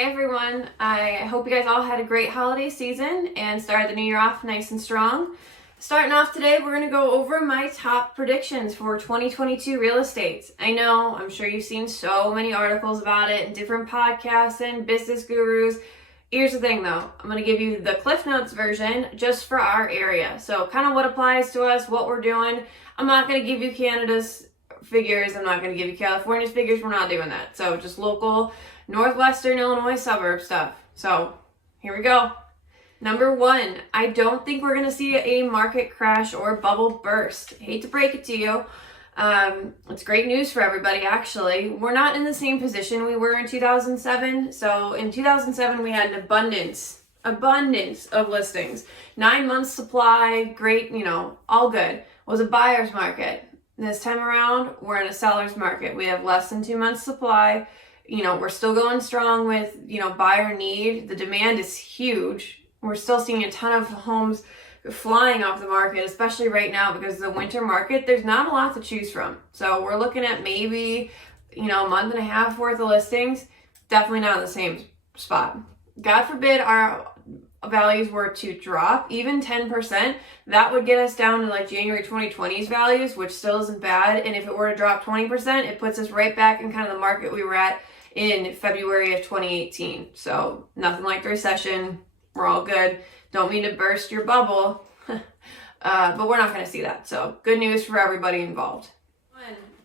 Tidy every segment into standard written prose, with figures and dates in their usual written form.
Hey everyone, I hope you guys all had a great holiday season and started the new year off nice and strong. Starting off today, we're going to go over my top predictions for 2022 real estate. I know, I'm sure you've seen so many articles about it and different podcasts and business gurus. Here's the thing though, I'm going to give you the Cliff Notes version just for our area. So kind of what applies to us, what we're doing. I'm not going to give you Canada's figures. I'm not going to give you California's figures. We're not doing that. So just local Northwestern Illinois suburb stuff. So here we go. Number one, I don't think we're going to see a market crash or bubble burst. Hate to break it to you. It's great news for everybody, actually. We're not in the same position we were in 2007. So in 2007, we had an abundance of listings. 9 months supply, great, all good. It was a buyer's market. This time around, we're in a seller's market. We have less than 2 months supply. We're still going strong with, buyer need. The demand is huge. We're still seeing a ton of homes flying off the market, especially right now because the winter market, there's not a lot to choose from. So we're looking at maybe, a month and a half worth of listings. Definitely not in the same spot. God forbid our values were to drop, even 10%, that would get us down to like January 2020's values, which still isn't bad. And if it were to drop 20%, it puts us right back in kind of the market we were at in February of 2018. So nothing like the recession. We're all good. Don't mean to burst your bubble, but we're not going to see that. So good news for everybody involved.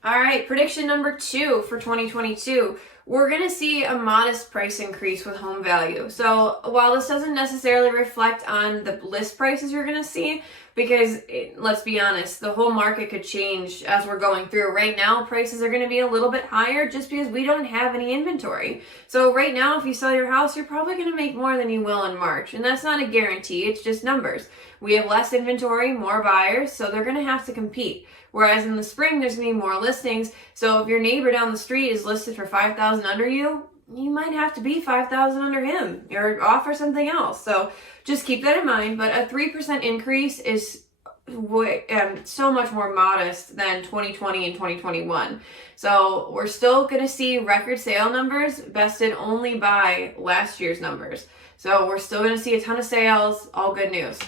All right, prediction number 2 for 2022. We're going to see a modest price increase with home value. So while this doesn't necessarily reflect on the list prices you're going to see, because let's be honest, the whole market could change as we're going through. Right now, prices are going to be a little bit higher just because we don't have any inventory. So right now, if you sell your house, you're probably going to make more than you will in March. And that's not a guarantee. It's just numbers. We have less inventory, more buyers, so they're going to have to compete. Whereas in the spring, there's going to be more listings. So if your neighbor down the street is listed for $5,000 under you, you might have to be $5,000 under him or offer something else. So just keep that in mind. But a 3% increase is so much more modest than 2020 and 2021. So we're still going to see record sale numbers bested only by last year's numbers. So we're still going to see a ton of sales. All good news.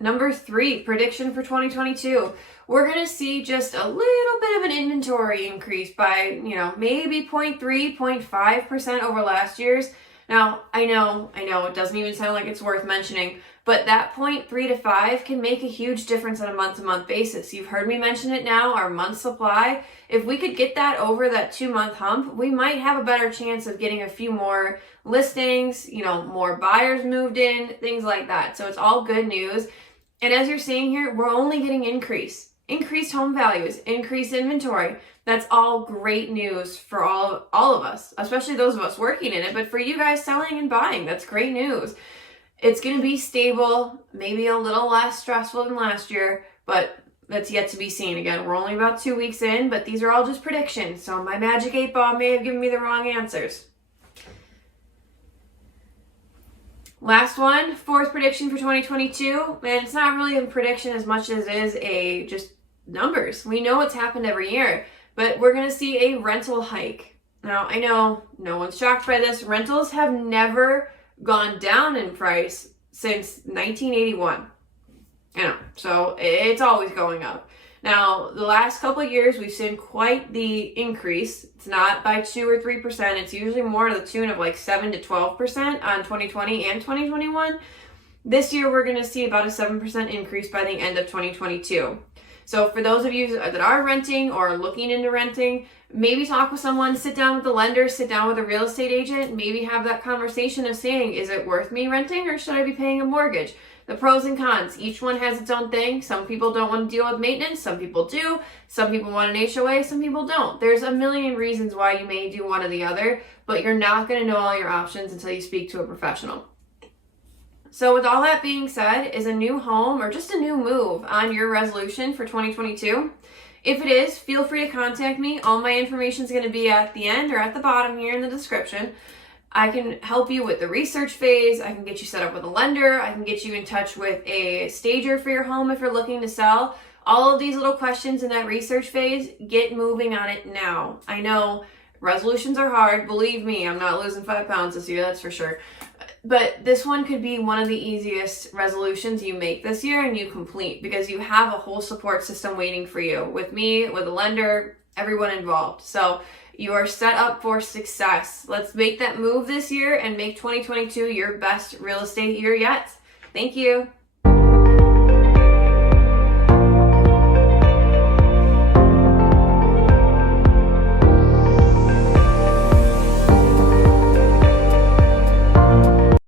Number 3, prediction for 2022. We're going to see just a little bit of an inventory increase by, maybe 0.3, 0.5% over last year's. Now, I know, it doesn't even sound like it's worth mentioning, but that 0.3 to 5 can make a huge difference on a month-to-month basis. You've heard me mention it now, our month supply. If we could get that over that 2-month hump, we might have a better chance of getting a few more listings, more buyers moved in, things like that. So it's all good news. And as you're seeing here, we're only getting increased home values, increased inventory. That's all great news for all of us, especially those of us working in it. But for you guys selling and buying, that's great news. It's going to be stable, maybe a little less stressful than last year, but that's yet to be seen. Again, we're only about 2 weeks in, but these are all just predictions. So my magic 8 ball may have given me the wrong answers. Last one, 4th prediction for 2022, and it's not really a prediction as much as it is just numbers. We know what's happened every year, but we're going to see a rental hike. Now, I know no one's shocked by this. Rentals have never gone down in price since 1981. So it's always going up. Now, the last couple of years, we've seen quite the increase. It's not by 2 or 3%. It's usually more to the tune of like 7 to 12% on 2020 and 2021. This year, we're going to see about a 7% increase by the end of 2022. So for those of you that are renting or looking into renting, maybe talk with someone, sit down with the lender, sit down with a real estate agent, maybe have that conversation of saying, is it worth me renting or should I be paying a mortgage? The pros and cons, each one has its own thing. Some people don't want to deal with maintenance, some people do. Some people want an HOA, some people don't. There's a million reasons why you may do one or the other, but you're not going to know all your options until you speak to a professional. So with all that being said, is a new home or just a new move on your resolution for 2022? If it is, feel free to contact me. All my information is going to be at the end or at the bottom here in the description. I can help you with the research phase. I can get you set up with a lender. I can get you in touch with a stager for your home if you're looking to sell. All of these little questions in that research phase, get moving on it now. I know Resolutions are hard. Believe me, I'm not losing 5 pounds this year, that's for sure. But this one could be one of the easiest resolutions you make this year and you complete, because you have a whole support system waiting for you, with me, with a lender, everyone involved. So you are set up for success. Let's make that move this year and make 2022 your best real estate year yet. Thank you.